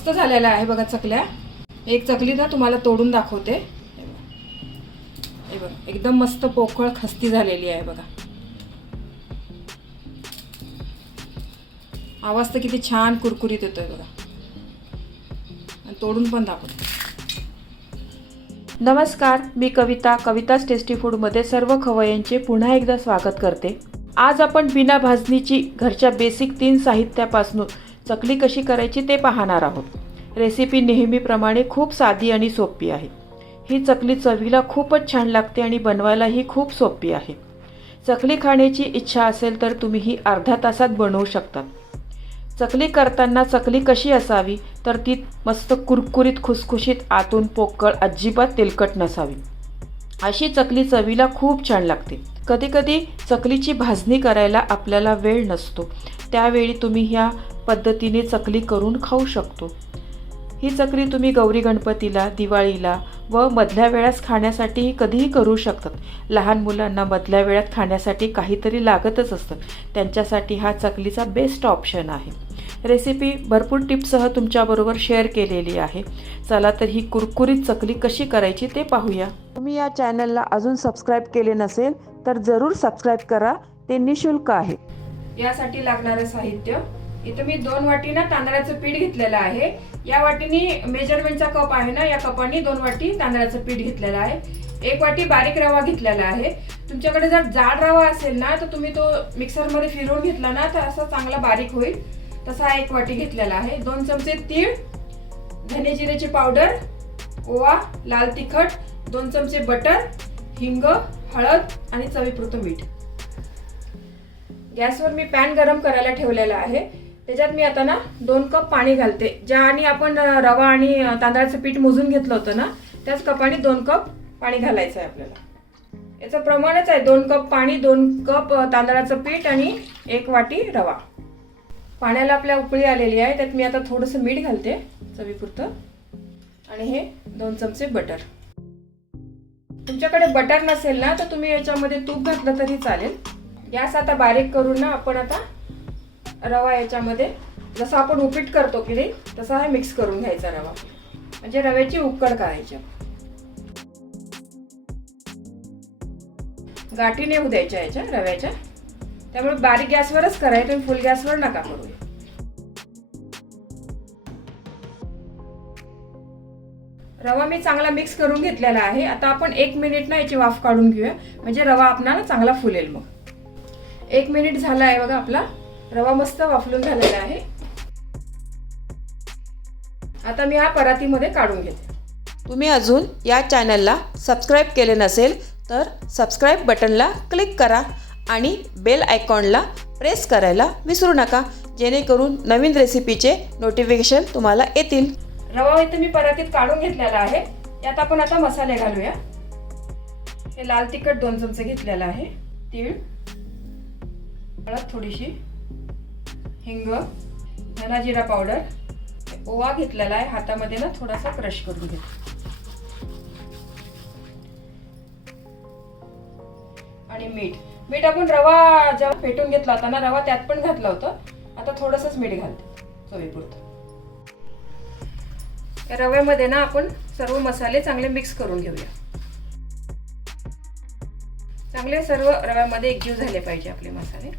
मस्त झालेल्या आहे बघा चकल्या. एक चकली ना तुम्हाला तोडून दाखवते. हे बघा एकदम मस्त पोकळ खस्ती झालेली आहे बघा. आवाज तर किती छान कुरकुरीत येतोय बघा. आणि तोडून पण दाखवते. नमस्कार, मी कविताच टेस्टी फूडमध्ये सर्व खवय्यांचे पुन्हा एकदा स्वागत करते. आज आपण बिना भाजणीची घरच्या बेसिक 3 साहित्यापासून चकली कशी करायची ते पाहणार आहोत. रेसिपी नेहमीप्रमाणे खूप साधी आणि सोपी आहे. ही चकली चवीला खूपच छान लागते आणि बनवायलाही खूप सोपी आहे. चकली खाण्याची इच्छा असेल तर तुम्ही ही अर्ध्या तासात बनवू शकता. चकली करताना चकली कशी असावी तर ती मस्त कुरकुरीत खुसखुशीत, आतून पोकळ, अजिबात तेलकट नसावी. अशी चकली चवीला खूप छान लागते. कधीकधी चकलीची भाजणी करायला आपल्याला वेळ नसतो, त्यावेळी तुम्ही ह्या पद्धतीने चकली करून खाऊ शकतो. ही चकली तुम्ही गौरी गणपतीला, दिवाळीला व मधल्या वेळास खाण्यासाठीही कधीही करू शकतात. लहान मुलांना मधल्या वेळात खाण्यासाठी काहीतरी लागतच असतं, त्यांच्यासाठी हा चकलीचा बेस्ट ऑप्शन आहे. रेसिपी भरपूर टिप्ससह तुमच्याबरोबर शेअर केलेली आहे. चला तर ही कुरकुरीत चकली कशी करायची ते पाहूया. तुम्ही या चॅनलला अजून सबस्क्राईब केले नसेल तर जरूर सबस्क्राईब करा, ते निशुल्क आहे. यासाठी लागणारं साहित्य इथे मी 2 वाटी ना तांदळाचं पीठ घेतलेलं आहे. या वाटीनी मेजरमेंटचा कप आहे ना, या कपाने 2 वाटी तांदळाचं पीठ घेतलेलं आहे. 1 वाटी बारीक रवा घेतलेला आहे. तुमच्याकडे जर जाड रवा असेल ना तर तुम्ही तो मिक्सरमध्ये फिरवून घेतला ना तर असा चांगला बारीक होईल. तसा 1 वाटी घेतलेला आहे. 2 चमचे तीळ, धने जिऱ्याची पावडर, ओवा, लाल तिखट, 2 चमचे बटर, हिंग, हळद आणि चवीपुरतं मीठ. गॅसवर मी पॅन गरम करायला ठेवलेला आहे. त्याच्यात मी आता ना 2 कप पाणी घालते. ज्याने आपण रवा आणि तांदळाचं पीठ मोजून घेतलं होतं ना त्याच कपाने 2 कप पाणी घालायचं आहे आपल्याला. याचं प्रमाणच आहे 2 कप पाणी, 2 कप तांदळाचं पीठ आणि 1 वाटी रवा. पाण्याला आपल्या उकळी आलेली आहे. त्यात मी आता थोडंसं मीठ घालते चवीपुरतं आणि हे 2 चमचे बटर. तुमच्याकडे बटर नसेल ना तर तुम्ही याच्यामध्ये तूप घातलं तरी चालेल. गॅस आता बारीक करून ना आपण आता रवा याच्यामध्ये जसं आपण उपीट करतो की नाही तसा हे मिक्स करून घ्यायचा रवा, म्हणजे रव्याची उकड करायची. गाठी नाही होऊ द्यायच्या याच्या रव्याच्या, त्यामुळे बारीक गॅसवरच करायचं, तुम्ही फुल गॅसवर नका करू. रवा मी चांगला मिक्स करून घेतलेला आहे. आता आपण 1 मिनिट ना याची वाफ काढून घेऊया, म्हणजे रवा आपल्याला चांगला फुलेल. मग 1 मिनिट झाला आहे बघा, आपला रवा मस्त वाफलून झालेला आहे. आता मी हा परातीमध्ये काढून घेते. तुम्ही अजून या चॅनलला सबस्क्राईब केले नसेल तर सबस्क्राईब बटनला क्लिक करा आणि बेल आयकॉनला प्रेस करायला विसरू नका, जेणेकरून नवीन रेसिपीचे नोटिफिकेशन तुम्हाला येतील. रवा इथे मी परातीत काढून घेतलेला आहे. यात आपण आता मसाले घालूया. हे लाल तिखट 2 चमचे घेतलेला आहे, तीळ, हळद थोडीशी, हिंग, धना जिरा पावडर, ओवा घेतलेला आहे. हातामध्ये ना थोडासा क्रश करून घेते आणि मीठ आपण रवा जेव्हा फेटून घेतला होता ना रवा त्यात पण घातलं होतं. आता थोडंसंच मीठ घालते चवीपुरतं. या रव्यामध्ये ना आपण सर्व मसाले चांगले मिक्स करून घेऊया. चांगले सर्व रव्यामध्ये एकजीव झाले पाहिजे आपले मसाले.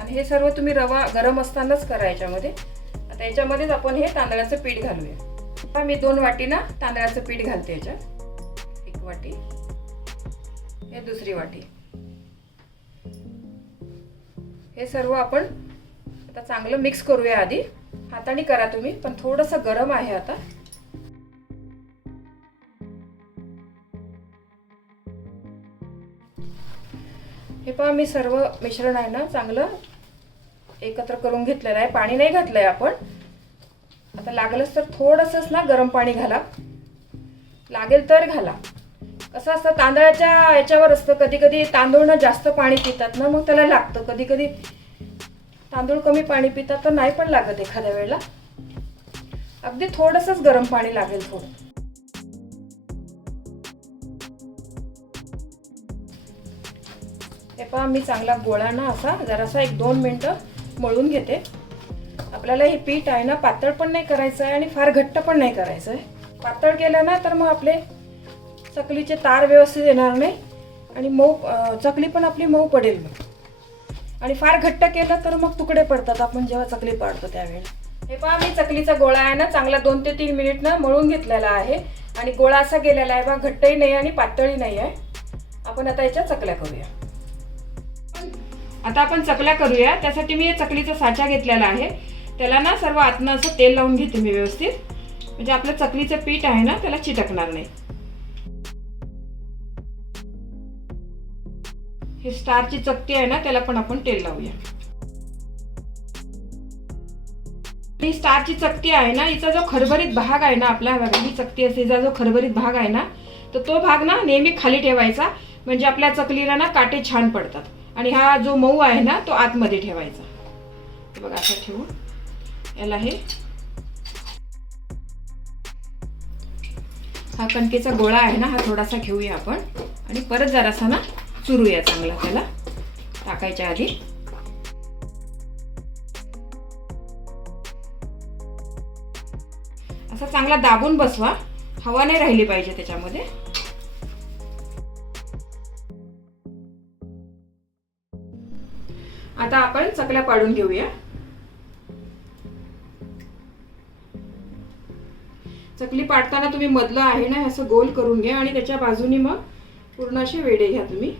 आणि हे सर्व तुम्ही रवा गरम असतानाच करा याच्यामध्ये. आता याच्यामध्येच आपण हे तांदळाचं पीठ घालूया. आता मी 2 वाटी ना तांदळाचं पीठ घालते याच्यात. 1 वाटी, हे 2री वाटी. हे सर्व आपण आता चांगलं मिक्स करूया. आधी हाताने करा तुम्ही, पण थोडंसं गरम आहे आता. हे पहा मी सर्व मिश्रण आहे ना चांगलं एकत्र करून घेतलेलं आहे. पाणी नाही घातलंय आपण. आता लागलंच तर थोडंसंच ना गरम पाणी घाला, लागेल तर घाला. कसं असतं तांदळाच्या याच्यावर असतं, कधी कधी तांदूळ ना जास्त पाणी पितात ना मग त्याला लागतं. कधी कधी तांदूळ कमी पाणी पितात तर नाही पण लागत एखाद्या वेळेला. अगदी थोडंसंच गरम पाणी लागेल थोडं. हे पहा मी चांगला गोळा ना असा जरासा 1-2 मिनिटं मळून घेते. आपल्याला हे पीठ आहे ना पातळ पण नाही करायचं आहे आणि फार घट्ट पण नाही करायचं आहे. पातळ केलं ना तर मग आपले चकलीचे तार व्यवस्थित येणार नाही आणि मऊ चकली पण आपली मऊ पडेल मग. आणि फार घट्ट केलं तर मग तुकडे पडतात आपण जेव्हा चकली पाडतो त्यावेळेला. हे पहा मी चकलीचा गोळा आहे ना चांगला 2 ते 3 मिनिट ना मळून घेतलेला आहे आणि गोळा असा गेलेला आहे बा, घट्टही नाही आणि पातळही नाही आहे. आपण आता याच्या चकल्या करूया. आता आपण चकल्या करूया. त्यासाठी मी चकलीचा साचा घेतलेला आहे. त्याला ना सर्व आतनं असं तेल लावून घेते मी व्यवस्थित, म्हणजे आपलं चकलीचं पीठ आहे ना त्याला चिटकणार नाही. हे स्टारची चकती आहे ना त्याला पण आपण तेल लावूया. ही स्टारची चकती आहे ना, हिचा जो खरबरीत भाग आहे ना आपला, ही चकती असते, हिचा जो खरबरीत भाग आहे ना तर तो भाग ना नेहमी खाली ठेवायचा, म्हणजे आपल्या चकलीला ना काटे छान पडतात. आणि हा जो मऊ आहे ना तो आतमध्ये ठेवायचा. बघा असं ठेवून याला हे हा कणकेचा गोळा आहे ना हा थोडासा घेऊया आपण आणि परत जरासा ना चुरूया चांगला त्याला टाकायच्या आधी. असा चांगला दाबून बसवा, हवा नाही राहिली पाहिजे त्याच्यामध्ये. आता आपण चकल्या पाडून घेऊया. चकली पाडताना तुम्ही मधलं आहे ना असं गोल करून घ्या आणि त्याच्या बाजूनी मग पूर्ण असे वेडे घ्या तुम्ही.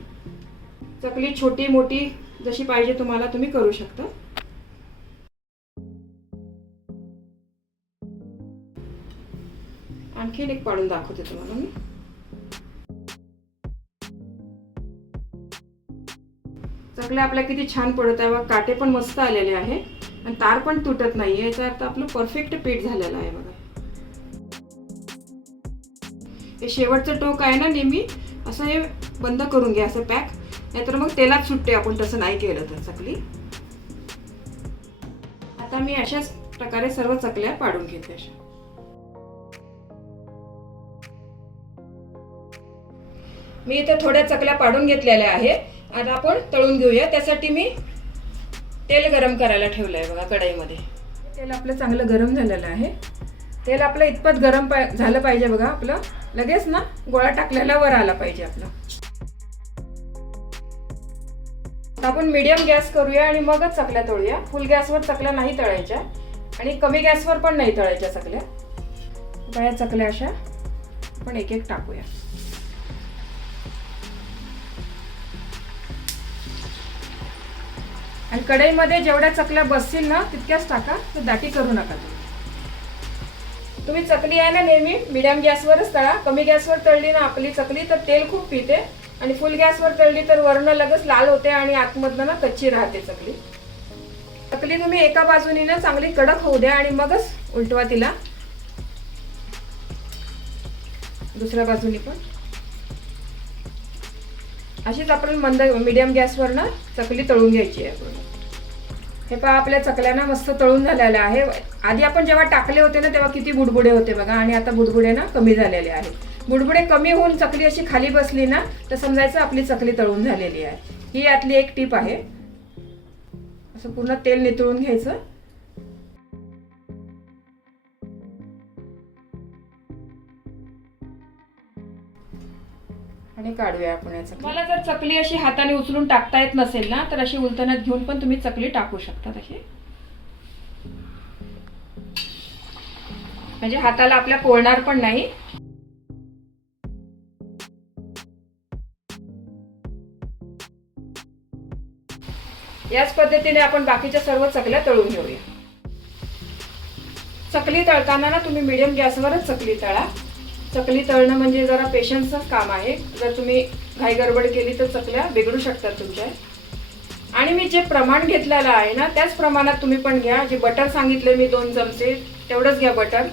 चकली छोटी मोठी जशी पाहिजे तुम्हाला तुम्ही करू शकता. आणखीन एक पाडून दाखवते तुम्हाला मी. चकल्या आपल्या किती छान पडत आहे, काटे पण मस्त आलेले आहे आणि तार पण तुटत नाहीये. याचा अर्थ आपलं परफेक्ट पीठ झालेलं आहे बघा. हे शेवटचं टोक आहे ना नेहमी असं हे बंद करून घ्या असं पॅक, नाहीतर मग तेलात सुटते आपण तसं नाही केलं तर चकली. आता मी अशाच प्रकारे सर्व चकल्या पाडून घेते. अशा मी इथे थोड्या चकल्या पाडून घेतलेल्या आहे. आता आपण तळून घेऊया. त्यासाठी मी तेल गरम करायला ठेवलं आहे बघा कढईमध्ये. तेल आपलं चांगलं गरम झालेलं आहे. तेल आपलं इतपत गरम झालं पाहिजे बघा, आपलं लगेच ना गोळा टाकलेला वर आला पाहिजे आपलं. आपण मीडियम गॅस करूया आणि मगच चकल्या तळूया. फुल गॅसवर चकल्या नाही तळायच्या आणि कमी गॅसवर पण नाही तळायच्या चकल्या. या चकल्या अशा आपण एक एक टाकूया. आणि कढईमध्ये जेवढ्या चकल्या बसतील ना तितक्याच टाका, तर दाटी करू नका. तुम्ही चकली आहे ना नेहमी मीडियम गॅसवरच तळा. कमी गॅसवर तळली ना आपली चकली तर तेल खूप पिते आणि फुल गॅसवर तळली तर वरनं लगेच लाल होते आणि आतमधनं ना कच्ची राहते चकली. चकली तुम्ही एका बाजूनी ना चांगली कडक होऊ द्या आणि मगच उलटवा तिला. दुसऱ्या बाजूनी पण अशीच आपण मंद मीडियम गॅसवर ना चकली तळून घ्यायची आहे. हे पहा आपल्या चकल्या ना मस्त तळून झालेल्या आहे. आधी आपण जेव्हा टाकले होते ना तेव्हा किती बुडबुडे होते बघा आणि आता बुडबुडे ना कमी झालेले आहेत. बुडबुडे कमी होऊन चकली अशी खाली बसली ना तर समजायचं आपली चकली तळून झालेली आहे. ही यातली एक टीप आहे. असं पूर्ण तेल नितळून घ्यायचं आणि काढूया आपण याचं. मला जर चकली अशी हाताने उचलून टाकता येत नसेल ना तर अशी उलटण्यात घेऊन पण तुम्ही चकली टाकू शकता तशी, म्हणजे हाताला आपल्या पोळणार पण नाही. याच पद्धतीने आपण बाकीच्या सर्व चकल्या तळून घेऊया. चकली तळताना ना तुम्ही मीडियम गॅसवरच चकली तळा. चकली तळणं म्हणजे जरा पेशन्सचं काम आहे. जर तुम्ही घाई गडबड केली तर चकल्या बिघडू शकतात तुमच्या. आणि मी जे प्रमाण घेतलेलं आहे ना त्याच प्रमाणात तुम्ही पण घ्या. जे बटर सांगितले मी 2 चमचे तेवढंच घ्या बटर.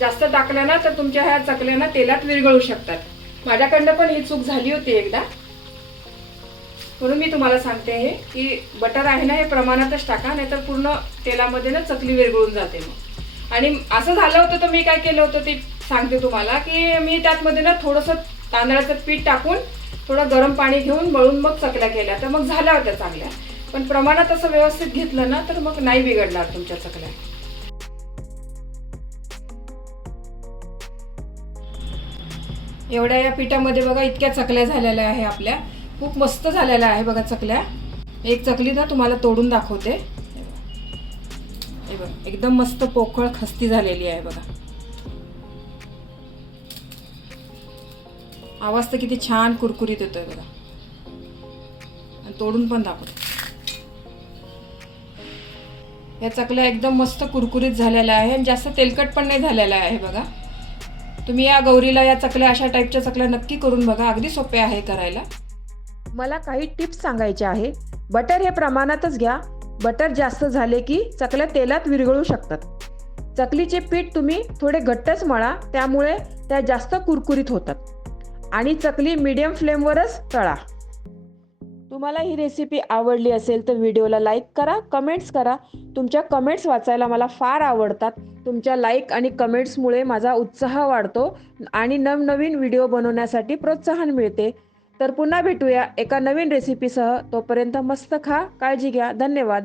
जास्त टाकलं ना तर तुमच्या ह्या चकल्या ना तेलात विरघळू शकतात. माझ्याकडनं पण ही चूक झाली होती एकदा, म्हणून मी तुम्हाला सांगते हे की बटर आहे ना हे प्रमाणातच टाका, नाहीतर पूर्ण तेलामध्ये ना चकली विरघळून जाते मग. आणि असं झालं होतं तर मी काय केलं होतं ते सांगते तुम्हाला की मी त्यातमध्ये ना थोडंसं तांदळाचं पीठ टाकून थोडं गरम पाणी घेऊन मळून मग चकल्या केल्या तर मग झाल्या होत्या चांगल्या. पण प्रमाणात असं व्यवस्थित घेतलं ना तर मग नाही बिघडणार तुमच्या चकल्या. एवढ्या या पिठामध्ये बघा इतक्या चकल्या झालेल्या आहे आपल्या. खूप मस्त झालेल्या आहे बघा चकल्या. एक चकली ना तुम्हाला तोडून दाखवते. हे बघा एकदम मस्त पोकळ खस्ती झालेली आहे बघा. आवाज तर किती छान कुरकुरीत येतोय बघा. आणि तोडून पण दाखवते. या चकल्या एकदम मस्त कुरकुरीत झालेल्या आहे आणि जास्त तेलकट पण नाही झालेल्या आहे बघा. तुम्ही या गौरीला या चकल्या अशा टाईपच्या चकल्या नक्की करून बघा. अगदी सोपे आहे करायला. मला काही टिप्स सांगायचे आहे. बटर हे प्रमाणातच घ्या. बटर जास्त झाले की चकल्या तेलात विरघळू शकतात. चकलीचे पीठ तुम्ही थोडे घट्टच मळा, त्यामुळे त्या जास्त कुरकुरीत होतात. आणि चकली मीडियम फ्लेमवरच तळा. तुम्हाला ही रेसिपी आवडली असेल तर व्हिडिओला लाईक करा, कमेंट्स करा. तुमच्या कमेंट्स वाचायला मला फार आवडतात. तुमच्या लाईक आणि कमेंट्समुळे माझा उत्साह वाढतो आणि नवनवीन व्हिडिओ बनवण्यासाठी प्रोत्साहन मिळते. तर पुन्हा भेटूया एका नवीन रेसिपीसह. तोपर्यंत मस्त खा, काळजी घ्या. धन्यवाद.